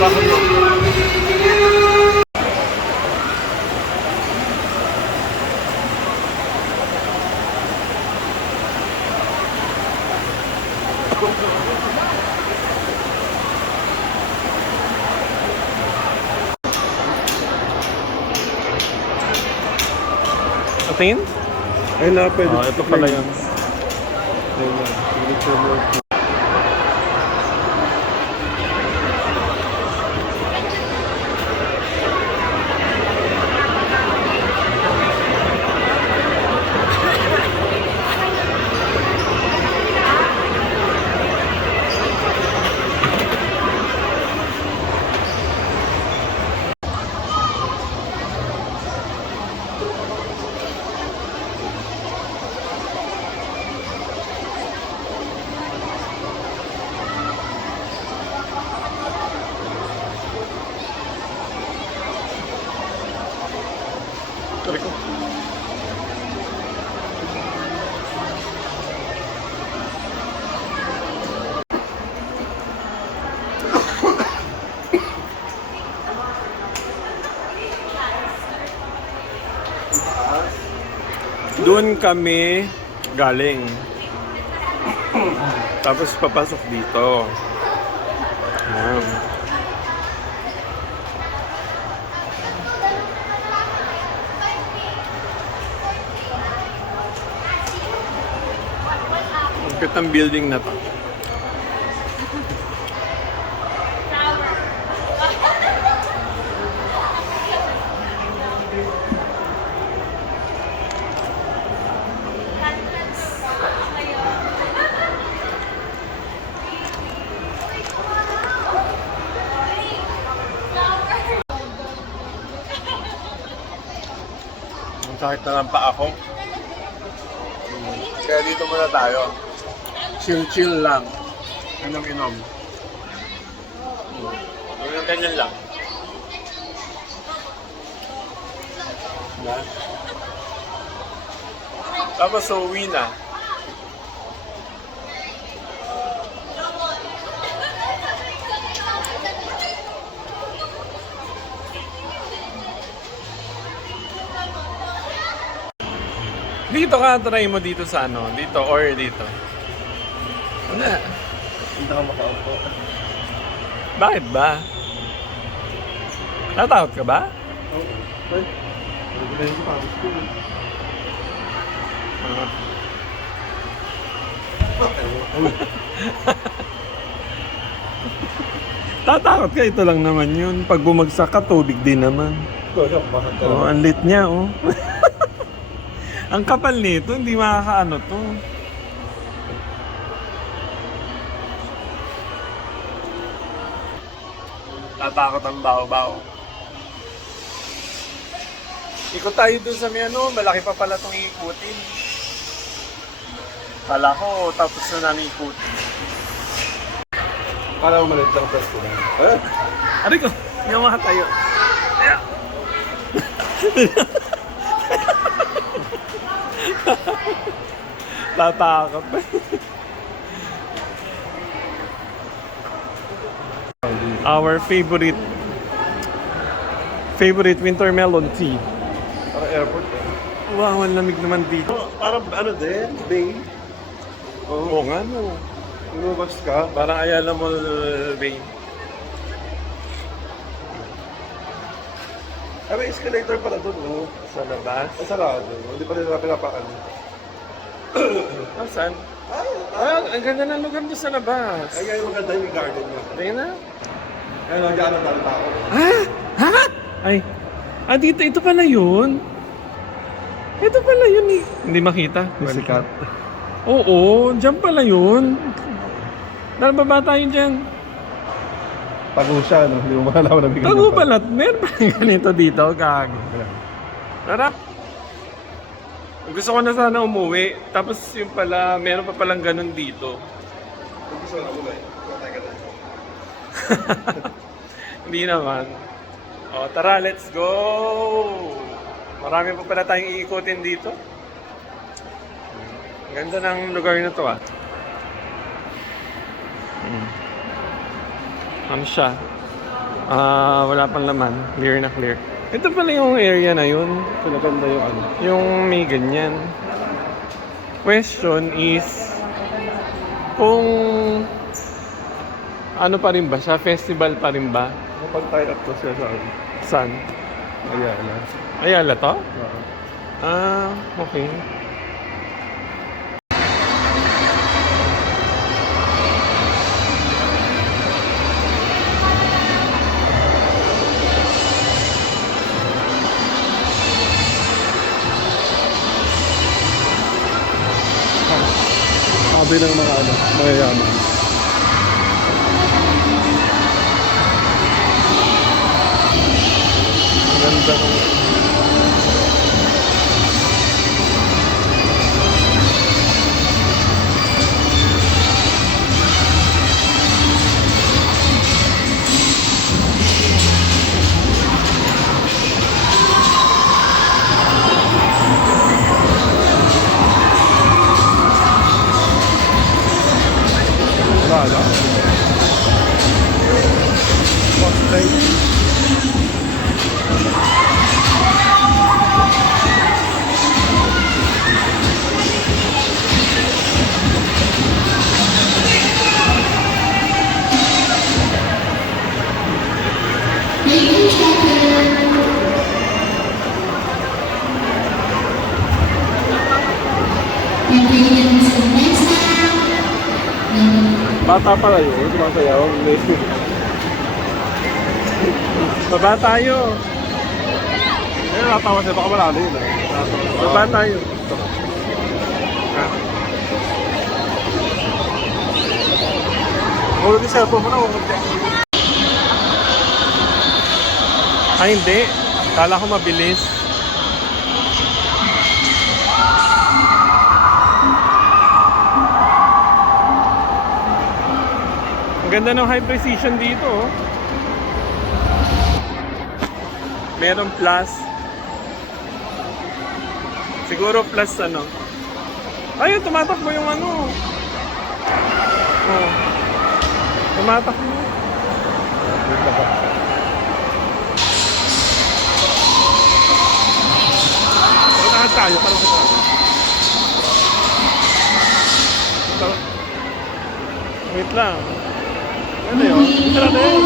Bakit mo? Tingin? Ay na, pwede. Ito pala yun. Ayun, signature mo. Doon kami galing. Tapos papasok dito. Ayan. Ang cute ng building na to. Ang sakit na lang pa ako. Kaya dito muna tayo. Chill lang. Inom-inom. Yung ganyan lang. Diba? Tapos uwi na. Dito ka, try mo dito sa ano, dito or dito. Wala. Hindi ka makaupo. Bakit ba? Natakot ka ba? Oo. Ay, hindi na yung pangis ko. Tatakot ka, ito lang naman yun. Pag bumagsak ka, tubig din naman. Ito, bakit ka Oh, ang lit niya, oh. Ang kapal nito, hindi makakaano to. Tatakot ang baho-baho. Ikot tayo dun sa may ano, malaki pa pala itong ikutin. Kala ko, tapos na namin ikutin. Kala mo malit lang pwesto lang. Aray ko, hindi ako makatayo. Tatakot. Our favorite winter melon tea. Para airport eh. Wow, ang lamig naman dito. Parang ano din, Bay. Oo nga, no. Lumabas ka. Parang Ayala Mall Bay. Ay, may escalator pala doon, oh. Sa labas. Ay, sarado. Hindi pa nila pinapakan. Oh, saan? Ang ganda ng lugar doon sa labas. Ay, kaya maganda yung garden niya. Tingnan na. Kaya nandiyan ang dami tao. Ha? Ay. Dito. Ito pala yun. Ito pala yun eh. Hindi makita. Sikat. Oo, dyan pala yun. Nababa tayo dyan. Tago siya, no? Hindi mo makalaw na bigyan. Tago pala. Meron pa ganito dito. Gago. Tara. Gusto ko na sana umuwi. Tapos yung pala, meron pa palang ganun dito. Gusto na ako ba eh? Hindi naman. O, tara, let's go! Marami pa pala tayong iikutin dito. Ang ganda ng lugar na to, ah. Ano siya? Wala pang laman. Clear na clear. Ito pala yung area na yun. Pinaganda yung ano. Yung may ganyan. Question is, kung ano pa rin ba siya? Festival pa rin ba? Kapag-tie up to siya sa ano. Saan? Ayala. Ayala to? Oo. Okay. Sabi ng mga ano, mayayaman. Ganda ng... Wala na. Cosplay. Bata pala yun, sumasayaw. Baba tayo. Eh, natawa siya, baka malalo yun eh. Baba tayo. Huwag yung cellphone mo na, huwag Ay, hindi. Kala ko mabilis. Ang ganda ng high precision dito, oh. Merong plus. Siguro plus ano. Ayun, tumatakbo yung ano. Oh. Tumatakbo. Unahan tayo para sa tayo. Wait lang. Ano yun? Sarado yun.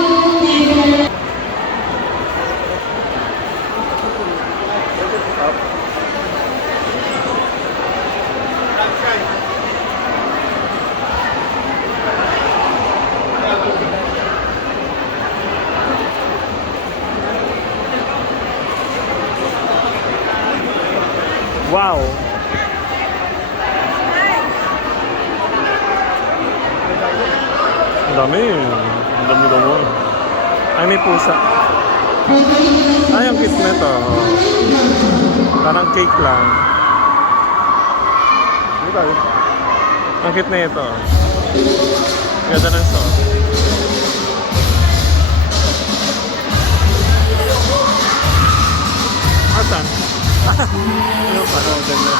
Wow. Ang dami. Ang dami daw. Ay, may pusa. Ay, ang cute na ito. Parang cake lang. Hindi tayo. Ang cute na ito. Ganda ng sauce. Asan? Ano pa? Oh, ganda.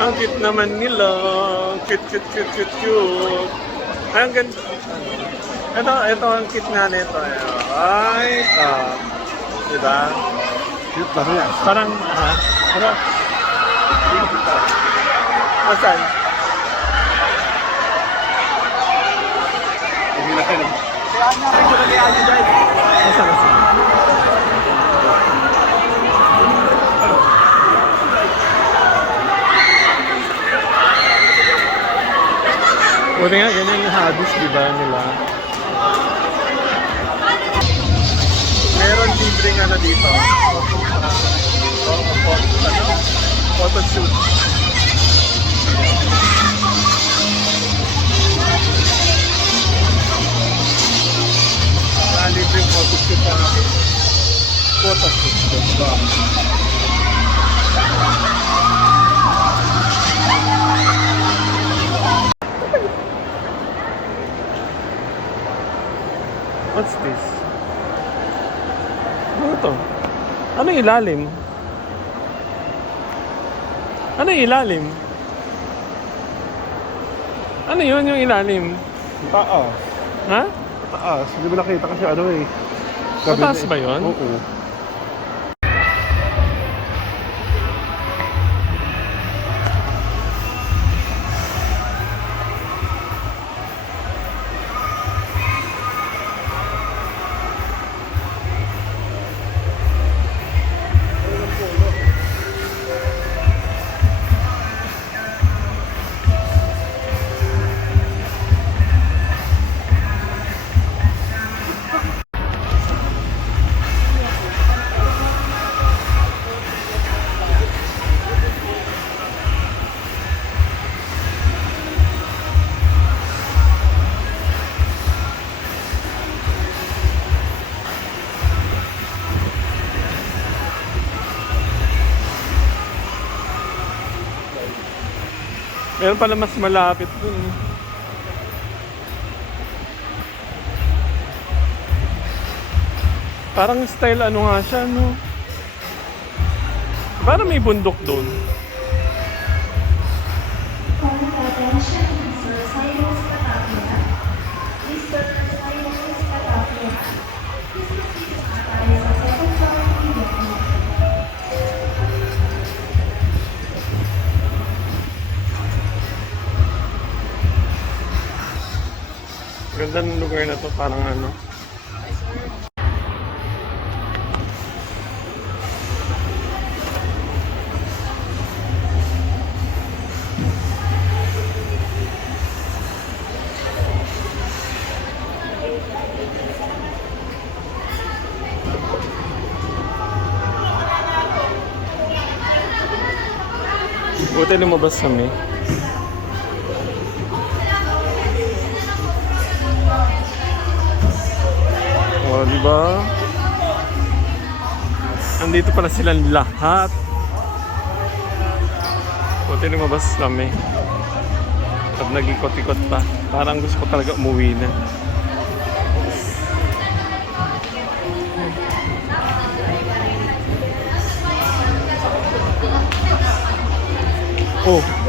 Ang cute naman nila. Cute, cute, cute, cute, cute. Ay, ang ganda. Ito ang cute nga nito. Ay, diba? Cute lang yan. Parang, ha? Ano? Asan? Hindi na kayo. Asan, asan? Buti nga, ganyan yung hobbies, di ba, nila? Meron din libreng ano dito. Photo shoot. Libreng photo shoot na photo shoot. What's this? Ano to? Ano yung ilalim? Ano yung ilalim? Ano yun yung ilalim? Taas. Ha? Taas. Hindi mo nakita kasi ano eh. Mataas ba yun? Oo. Meron pala mas malapit dun. Parang style ano nga siya, no? Parang may bundok dun. Calling attention, Mr. Cyrus Catapia. Mr. Cyrus Catapia. Please proceed na tayo sa second floor immediately. Ganda ng lugar na to, parang ano. Buti lumabas kami. O, diba? Andito pala silang lahat. Buti lumabas kami. At nag-ikot-ikot pa. Parang gusto ko talaga umuwi na.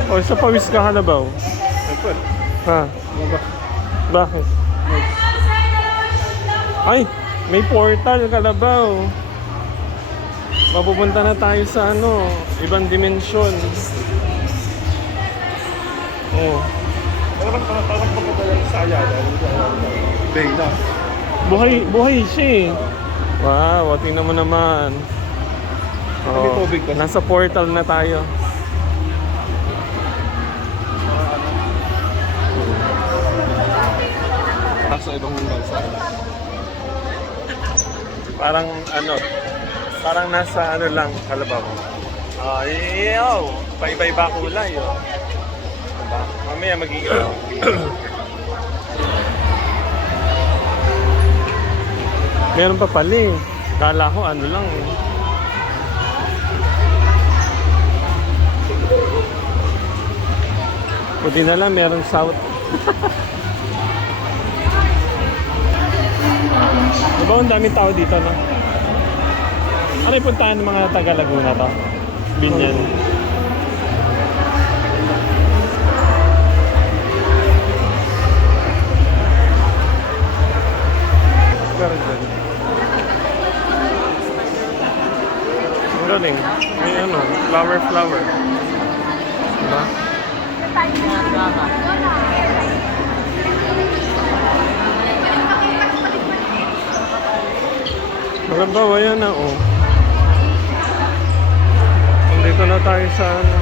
Oh, isa pawis ka Halabaw. Siyempre. Ha? Bakit? Ay, may portal Kalabaw. Mapupunta na tayo sa ano, ibang dimensyon. Oh. Parang papadala sa Ayala. Bay na. Buhay siya eh. Wow, tingnan mo naman. May tubig ba? Nasa portal na tayo. Nasa ibang bansa. Parang nasa ano lang, Kalabaw. Ayaw, pa-iba-iba kulay. Oh. Diba? Mamaya magiging meron pa pala eh. Kala ko ano lang eh. Buti na lang meron south. Diba ang daming tao dito, no? Ano yung puntahan ng mga taga Laguna to? Binyan. Ang galing. May ano, flower. Diba? Maganda, ayan na, oh. Dito na tayo sa ano.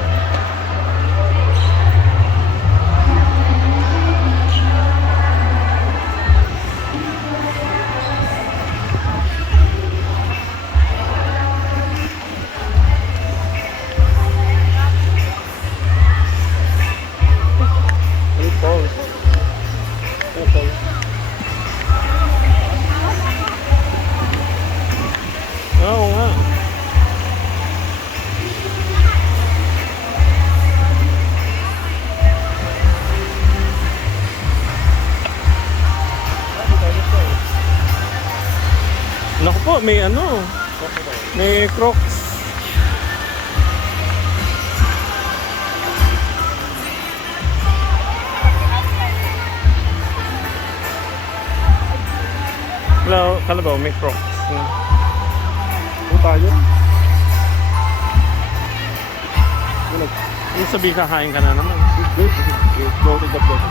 may ano. May Crocs. Hello, kalabaw, may Crocs. Ano tayo? Wala. Yung sabi kakain ka na naman. Go to the place.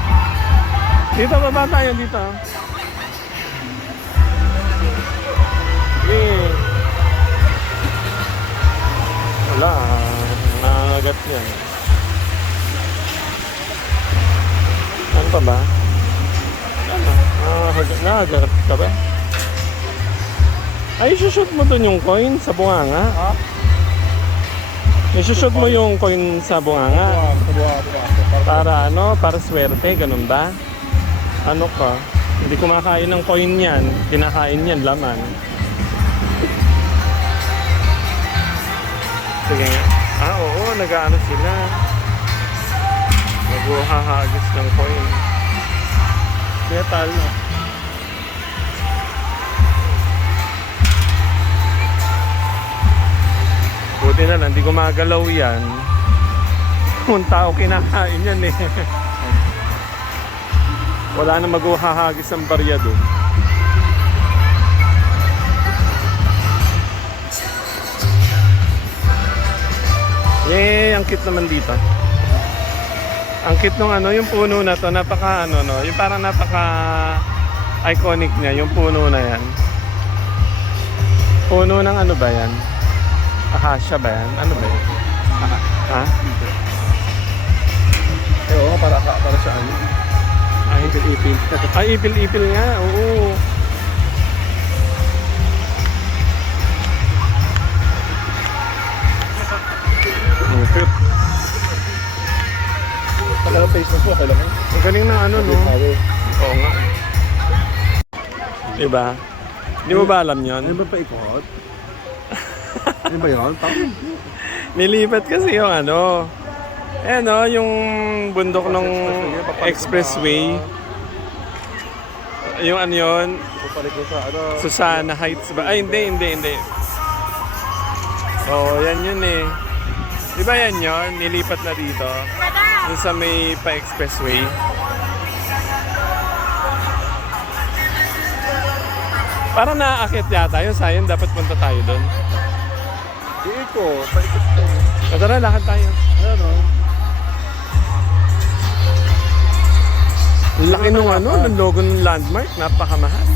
Dito, baba tayo dito. Eh. Wala, nangagat yan. Ano pa ba? Ano? Nangagat ka ba? Ay, isushoot mo dun yung coin sa bunganga. Ha? Isushoot mo yung coin sa bunganga. Para ano? Para swerte, ganun ba? Ano ka? Hindi kumakain ng coin yan. Kinakain yan, laman. Sige nga. Ah, oo, nag-ano sila. Nag-uhahagis ng coin. Metal, no? Buti na lang, hindi gumagalaw yan. Kung tao kinakain yan eh. Wala na mag-uhahagis ang barya dun. Yay! Ang cute naman dito. Ang cute nung ano, yung puno na to, napaka ano no, yung parang napaka iconic niya, yung puno na yan. Puno ng ano ba yan? Akasya ba yan? Ano ba yan? Ha? Eh, oo, para sa ano. Ay, Ipil-ipil. ay ipil-ipil nga, oo. Lupit. Saka ng face mask mo, kailan mo? Ang galing ng ano no? Oo nga. Diba? Hindi mo ba alam yon? Ano ba paikot? Ano ba yun? Nilipat kasi yung ano. Eh no, yung bundok ng expressway. Yung ano yun, Papalit ko sa ano. Susana Heights ba? Ay, hindi. So, yan yun eh. Di ba yan yun? Nilipat na dito. Yung sa may pa-expressway. Parang naaakit yata yun. Sayang, dapat punta tayo doon. Iiko, paikot ko. Tara, lakad tayo. Ano? Ang laki nung ano, ng logo ng landmark. Napakamahal.